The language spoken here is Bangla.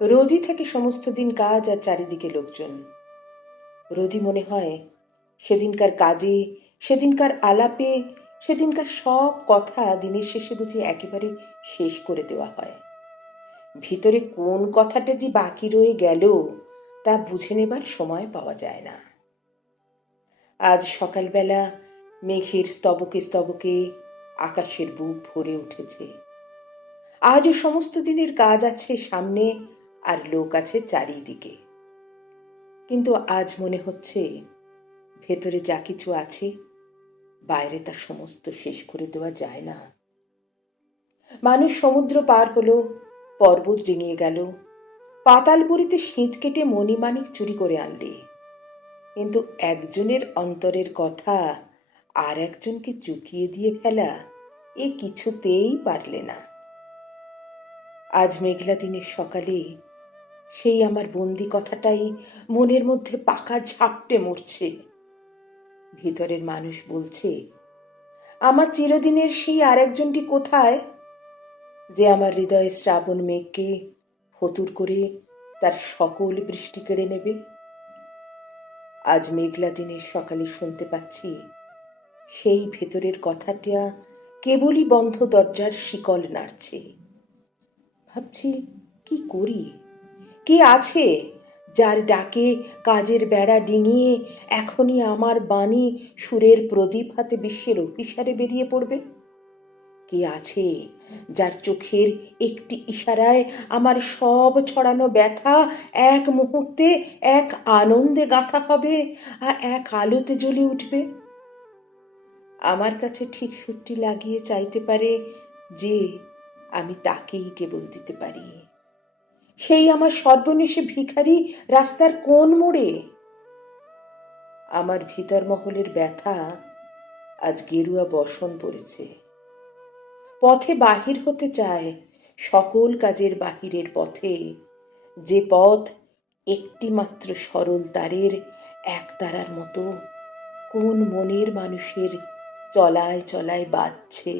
রোজই থাকে সমস্ত দিন কাজ আর চারিদিকে লোকজন। রোজই মনে হয় সেদিনকার কাজে, সেদিনকার আলাপে, সেদিনকার সব কথা দিনের শেষে বুঝি একেবারে শেষ করে দেওয়া হয়। ভিতরে কোন কথাটা যে বাকি রয়ে গেল তা বুঝে নেবার সময় পাওয়া যায় না। আজ সকালবেলা মেঘের স্তবকে স্তবকে আকাশের বুক ভরে উঠেছে। আজও সমস্ত দিনের কাজ আছে সামনে আর লোক আছে চারিদিকে। কিন্তু আজ মনে হচ্ছে ভেতরে যা কিছু আছে বাইরে তা সমস্ত শেষ করে দেওয়া যায় না। মানুষ সমুদ্র পার হলো, পর্বত ডিঙিয়ে গেল, পাতালপুরীতে শীত কেটে মণিমাণিক চুরি করে আনলে, কিন্তু একজনের অন্তরের কথা আর একজনকে চুকিয়ে দিয়ে ফেলা এ কিছুতেই পারলে না। আজ মেঘলা দিনের সকালে সেই আমার বন্দি কথাটাই মনের মধ্যে পাকা ঝাপটে মরছে। ভিতরের মানুষ বলছে, আমার চিরদিনের সেই আর একজনটি কোথায়, যে আমার হৃদয়ে শ্রাবণ মেঘকে ফতুর করে তার সকল বৃষ্টি কেড়ে নেবে। আজ মেঘলা দিনের সকালে শুনতে পাচ্ছি সেই ভেতরের কথাটা কেবলই বন্ধ দরজার শিকল নাড়ছে। ভাবছি, কি করি? কে আছে যার ডাকে কাজের বেড়া ডিঙিয়ে এখনই আমার বাণী সুরের প্রদীপ হাতে বিশ্বের অভিসারে বেরিয়ে পড়বে? কে আছে যার চোখের একটি ইশারায় আমার সব ছড়ানো ব্যথা এক মুহূর্তে এক আনন্দে গাঁথা হবে আর এক আলোতে জ্বলে উঠবে? আমার কাছে ঠিক সুরটি লাগিয়ে চাইতে পারে যে আমি তাকেই কেবল দিতে পারি। সেই আমার সর্বনেশে ভিখারি রাস্তার কোন মোড়ে। আমার ভিতর মহলের ব্যথা আজ গেরুয়া বসন পড়েছে। পথে বাহির হতে চায়, সকল কাজের বাহিরের পথে, যে পথ একটি মাত্র সরল তারের এক তারার মতো কোন মনের মানুষের চলায় চলায় বাজছে।